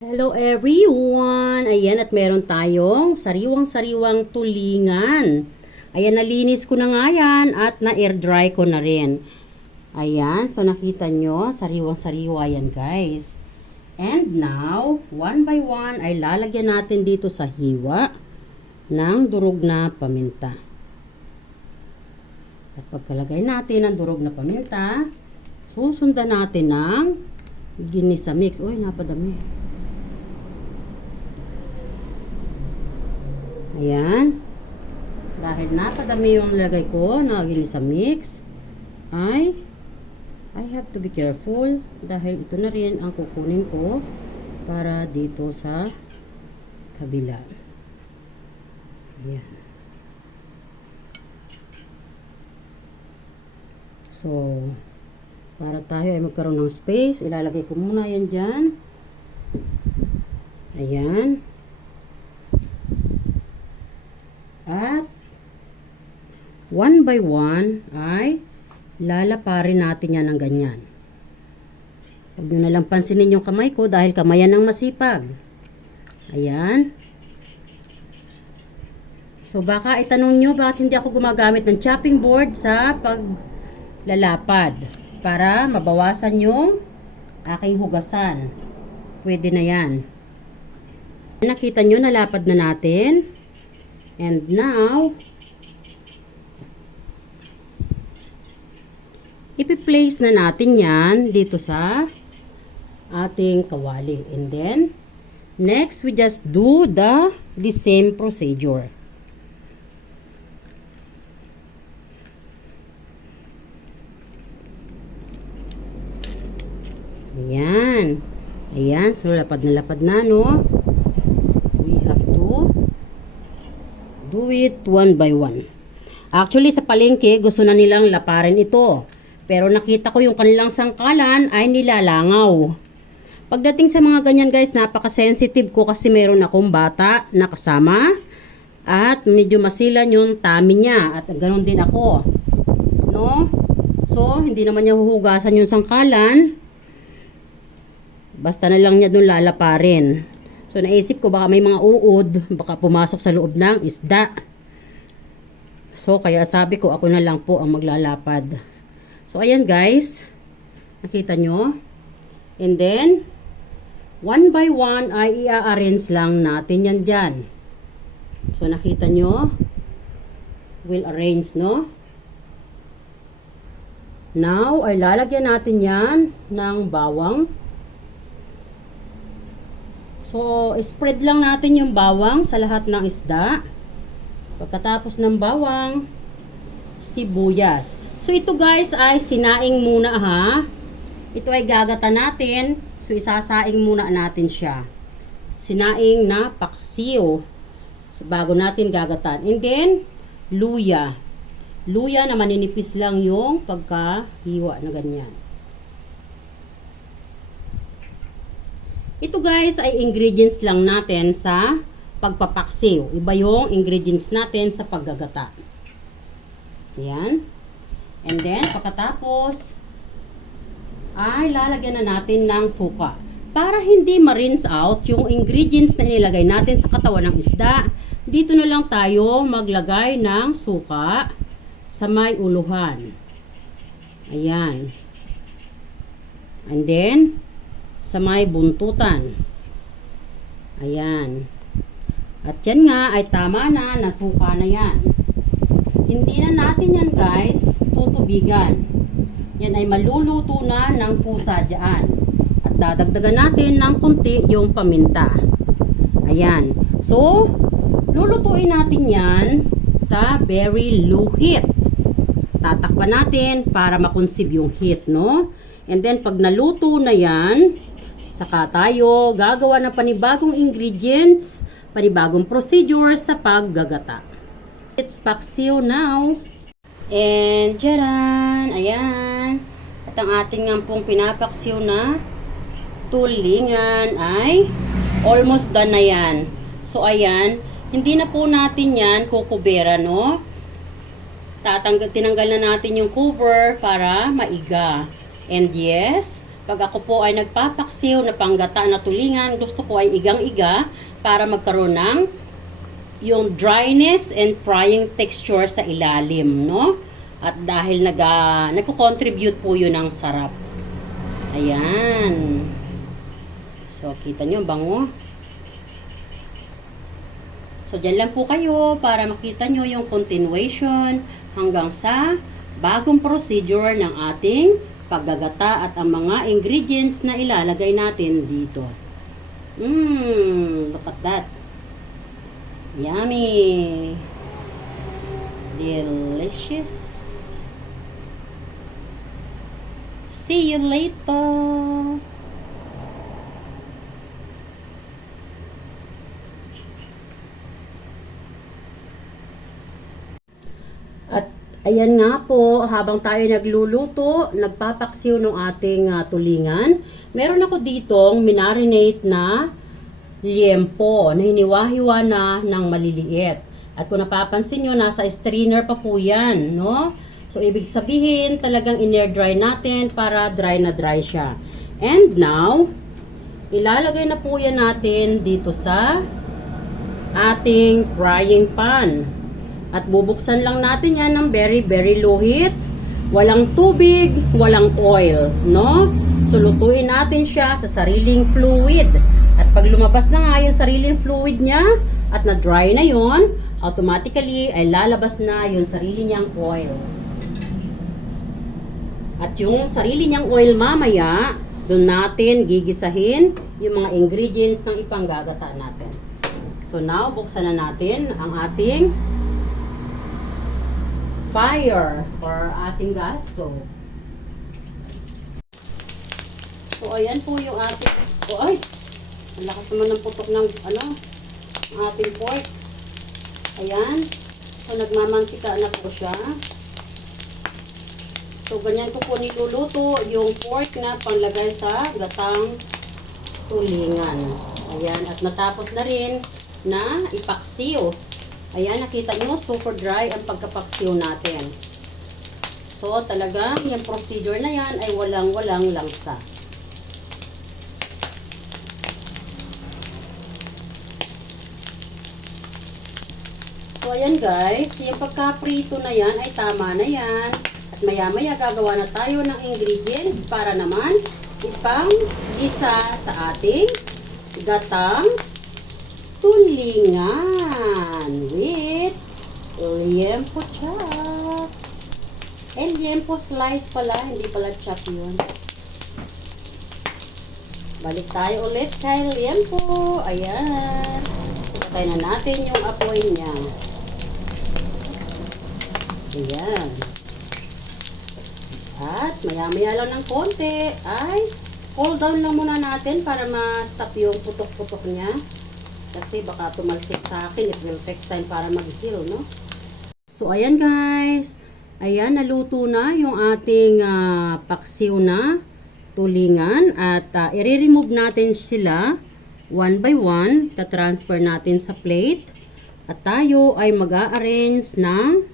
Hello everyone! Ayan, at meron tayong sariwang-sariwang tulingan. Ayan, nalinis ko na nga yan at na-air dry ko na rin. Ayan, so nakita nyo, sariwang-sariwa yan guys. And now, one by one ay lalagyan natin dito sa hiwa ng durog na paminta. At pagkalagay natin ng durog na paminta, susundan natin ng ginisa mix. Uy, napadami. Ayan. Dahil napadami yung lagay ko na ginisa mix, I have to be careful dahil ito na rin ang kukunin ko para dito sa kabila. Ayan. So, para tayo ay magkaroon ng space, ilalagay ko muna yan dyan. Ayan. At one by one ay lalaparin natin yan ng ganyan. Huwag nyo na lang pansinin yung kamay ko dahil kamayan ng masipag. Ayan. So baka itanong nyo bakit hindi ako gumagamit ng chopping board sa paglalapad para mabawasan yung aking hugasan. Pwede na yan. Nakita nyo, nalapad na natin. And now, ipi-place na natin yan dito sa ating kawali. And then, next, we just do the same procedure. Ayan. Ayan. So, lapad na, no? We have to do it one by one. Actually, sa palengke, gusto na nilang laparin ito. Pero nakita ko yung kanilang sangkalan ay nilalangaw. Pagdating sa mga ganyan guys, napaka-sensitive ko kasi meron akong bata na kasama. At medyo masilan yung tummy niya. At ganoon din ako. No? So, hindi naman niya huhugasan yung sangkalan. Basta na lang niya doon lalaparin. So, naisip ko baka may mga uod, baka pumasok sa loob ng isda. So, kaya sabi ko, ako na lang po ang maglalapad. So, ayan guys. Nakita nyo? And then, one by one ay i-arrange lang natin yan dyan. So, nakita nyo? We'll arrange, no? Now, ay lalagyan natin yan ng bawang. So, spread lang natin yung bawang sa lahat ng isda. Pagkatapos ng bawang, sibuyas. So, ito guys ay sinaing muna ha. Ito ay gagata natin. So, isasaing muna natin siya. Sinaing na paksiw. Bago natin gagatan. And then, luya. Luya na maninipis lang yung pagkahiwa na ganyan. Ito guys ay ingredients lang natin sa pagpapaksiw. Iba yung ingredients natin sa paggagata. Ayan. And then, pagkatapos, ay lalagyan na natin ng suka. Para hindi ma-rinse out yung ingredients na nilagay natin sa katawan ng isda, dito na lang tayo maglagay ng suka sa may uluhan. Ayan. And then, sa may buntutan. Ayan. At yan nga ay tama na, nasuka na yan. Hindi na natin yan guys tutubigan. Yan ay maluluto na ng pusa dyan. At dadagdagan natin ng kunti yung paminta. Ayan. So, lulutuin natin yan sa very low heat. Tatakpan natin para makonsib yung heat, no? And then, pag naluto na yan, saka tayo gagawa ng panibagong ingredients, panibagong procedure sa paggagata. It's paksiw now. And jaran, ayan. At ang ating nga pong pinapaksiw na tulingan ay almost done na yan. So ayan, hindi na po natin yan kukubera, no? Tinanggal na natin yung cover para maiga. And yes, Pag ako po ay nagpapaksiw na panggata na tulingan, gusto ko ay igang-iga para magkaroon ng yung dryness and frying texture sa ilalim, no? At dahil nagko-contribute po yun ng sarap. Ayan. So, kita nyo, bango. So, dyan lang po kayo para makita nyo yung continuation hanggang sa bagong procedure ng ating paggagata at ang mga ingredients na ilalagay natin dito. Look at that. Yummy. Delicious. See you later. At ayan nga po, habang tayo nagluluto, nagpapaksiw ng ating tulingan. Meron ako ditong minarinate na liempo na hiniwa-hiwa na ng maliliit. At kung napapansin nyo, nasa strainer pa po yan, no? So, ibig sabihin, talagang in-air dry natin para dry na dry siya. And now, ilalagay na po yan natin dito sa ating frying pan. At bubuksan lang natin yan ng very, very low heat. Walang tubig, walang oil, no? So, lutuin natin siya sa sariling fluid. At pag lumabas na nga yung sariling fluid niya, at na-dry na yon, automatically ay lalabas na yung sarili niyang oil. At yung sarili niyang oil mamaya, doon natin gigisahin yung mga ingredients ng ipanggagata natin. So, now, buksan na natin ang ating fire or ating gas stove. So, ayan po yung ating, ay, ang lakas naman ng putok ng, ang ating pork. Ayan. So, nagmamantika na po siya. So, ganyan ko po niluluto yung pork na panglagay sa gatang tulingan. Ayan. At natapos na rin na ipaksiw. Ayan, nakita nyo, super dry ang pagkapaksiw natin. So, talagang yung procedure na yan ay walang-walang langsa. So, ayan guys, yung pagkaprito na yan ay tama na yan. At maya-maya gagawa na tayo ng ingredients para naman ipang-gisa sa ating gatang tulingan with liempo chop. Liempo slice pala, hindi pala chop yun. Balik tayo ulit kay liempo. Ayan. Patay na natin yung apoy niya. Ayan. At maya-maya lang ng konti ay cool down lang muna natin para ma-stop yung putok-putok niya. Kasi baka tumalsik sa akin. It will take time para mag-heal, no? So, ayan guys. Ayan, naluto na yung ating paksiw na tulingan. At i-remove natin sila one by one. Ta-transfer natin sa plate. At tayo ay mag-a-arrange ng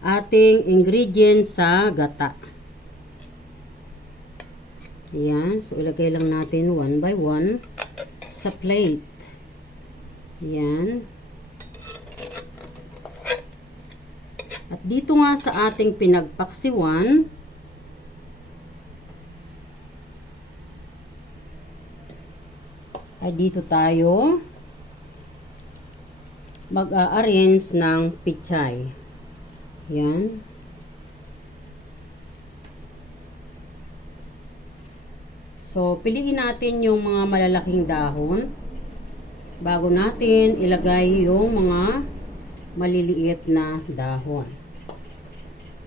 ating ingredients sa gata. Ayan. So, ilagay lang natin one by one sa plate. Yan. At dito nga sa ating pinagpaksiwan, ay dito tayo mag-a-arrange ng pichay. Yan. So, piliin natin yung mga malalaking dahon bago natin ilagay yung mga maliliit na dahon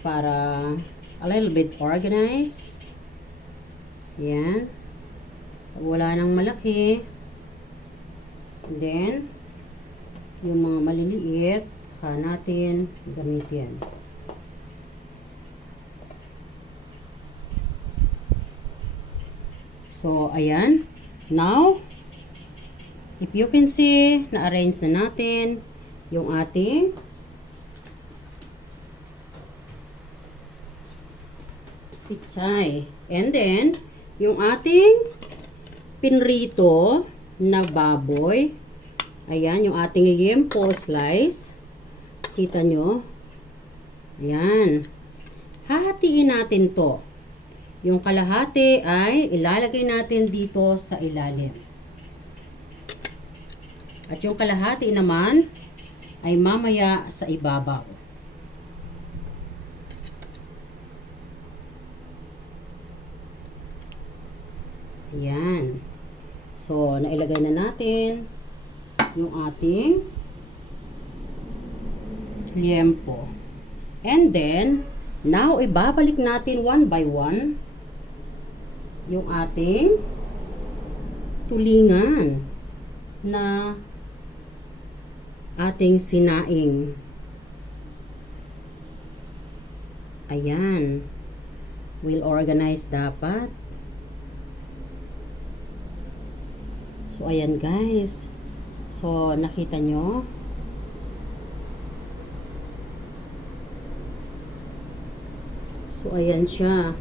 para a little bit organized. Yan. Wala nang malaki. Then, yung mga maliliit, saka natin gamitin. So, ayan. Now, if you can see, na-arrange na natin yung ating pichay. And then, yung ating pinrito na baboy. Ayan, yung ating liempo slice. Kita nyo? Ayan. Hahatiin natin to. Yung kalahati ay ilalagay natin dito sa ilalim. At yung kalahati naman ay mamaya sa ibabaw. Ayan. So, nailagay na natin yung ating liempo. And then, now, ibabalik natin one by one yung ating tulingan na ating sinaing. Ayan. We'll organize dapat. So, ayan guys. So, nakita nyo? So, ayan siya.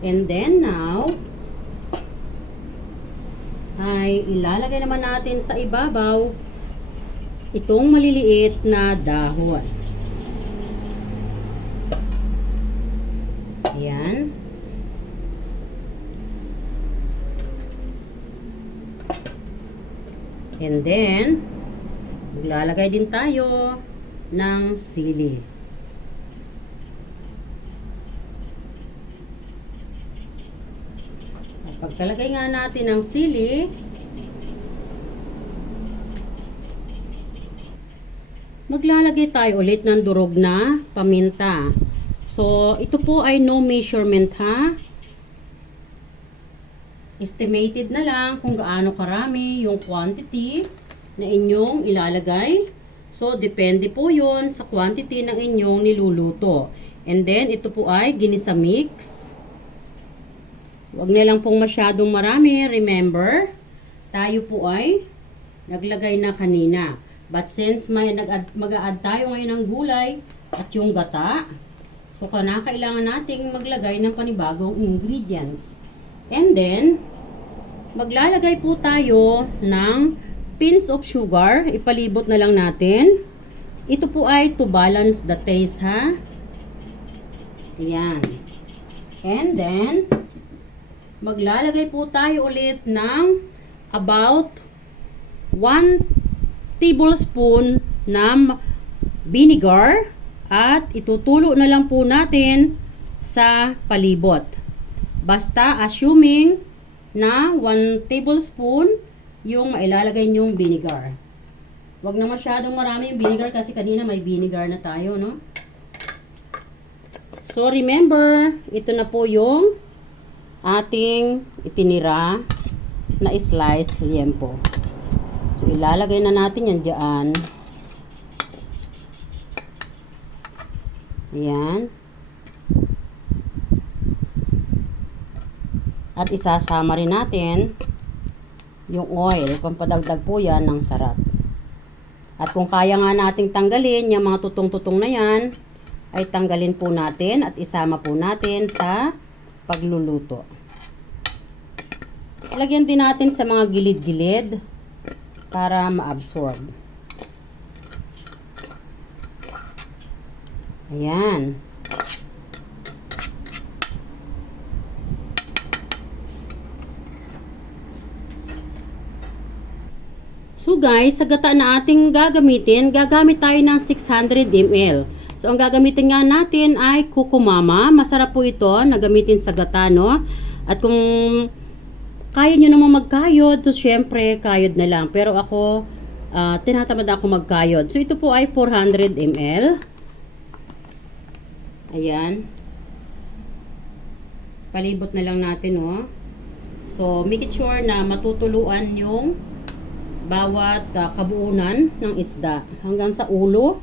And then, now, ay ilalagay naman natin sa ibabaw itong maliliit na dahon. Ayan. And then, maglalagay din tayo ng sili. Pagkalagay nga natin ng sili, maglalagay tayo ulit ng durog na paminta. So, ito po ay no measurement ha. Estimated na lang kung gaano karami yung quantity na inyong ilalagay. So, depende po yon sa quantity ng inyong niluluto. And then, ito po ay ginisa mix. Huwag na lang pong masyadong marami. Remember, tayo po ay naglagay na kanina. But since mag-a-add tayo ngayon ng gulay at yung gata, so kailangan nating maglagay ng panibagong ingredients. And then, maglalagay po tayo ng pinch of sugar. Ipalibot na lang natin. Ito po ay to balance the taste ha. Ayan. And then, maglalagay po tayo ulit ng about 1 tablespoon ng vinegar at itutulo na lang po natin sa palibot. Basta assuming na 1 tablespoon yung mailalagay nyong vinegar. Huwag na masyadong marami yung vinegar kasi kanina may vinegar na tayo, no? So remember, ito na po yung ating itinira na slice liempo. So, ilalagay na natin yan dyan. Ayan. At isasama rin natin yung oil. Pampadagdag po yan ng sarap. At kung kaya nga nating tanggalin yung mga tutong-tutong na yan, ay tanggalin po natin at isama po natin sa pagluluto. Lagyan din natin sa mga gilid-gilid para ma-absorb. Ayan. So guys, sa gata na ating gagamitin, gagamit tayo ng 600 ml. So ang gagamitin nga natin ay Kukumama. Masarap po ito na gamitin sa gata, no? At kung kaya nyo naman magkayod, so syempre, kayod na lang. Pero ako, tinatamad ako magkayod. So, ito po ay 400 ml. Ayan. Palibot na lang natin, oh. So, make it sure na matutuluan yung bawat kabuunan ng isda. Hanggang sa ulo.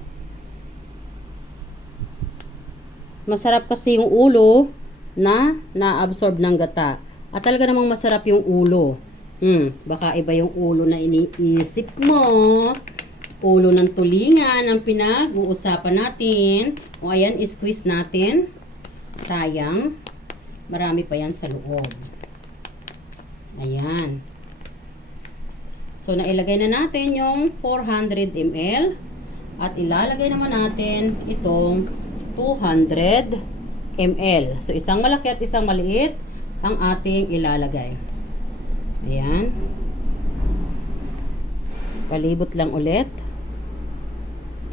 Masarap kasi yung ulo na na-absorb ng gata. At talaga namang masarap yung ulo. Baka iba yung ulo na iniisip mo. Ulo ng tulingan ang pinag-uusapan natin. O ayan, squeeze natin. Sayang. Marami pa yan sa loob. Ayan. So, nailagay na natin yung 400 ml. At ilalagay naman natin itong 200 ml. So, isang malaki at isang maliit ang ating ilalagay. Ayan. Palibot lang ulit.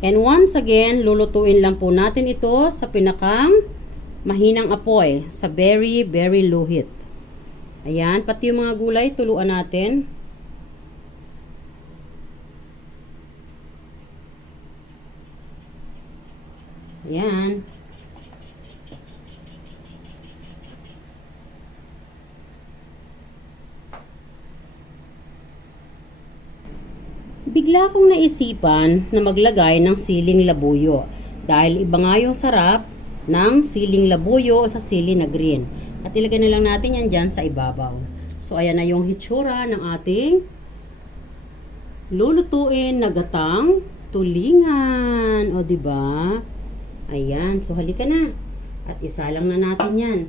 And once again, lulutuin lang po natin ito sa pinakang mahinang apoy. Sa very, very low heat. Ayan. Pati yung mga gulay, tuluan natin. Ayan. Bigla kong naisipan na maglagay ng siling labuyo. Dahil iba nga yung sarap ng siling labuyo sa sili na green. At ilagay na lang natin yan dyan sa ibabaw. So, ayan na yung hitsura ng ating lulutuin na gatang tulingan. O, diba? Ayan. So, halika na. At isa lang na natin yan.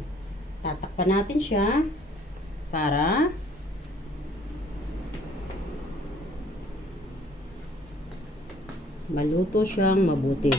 Tatakpan natin siya para maluto siyang mabuti.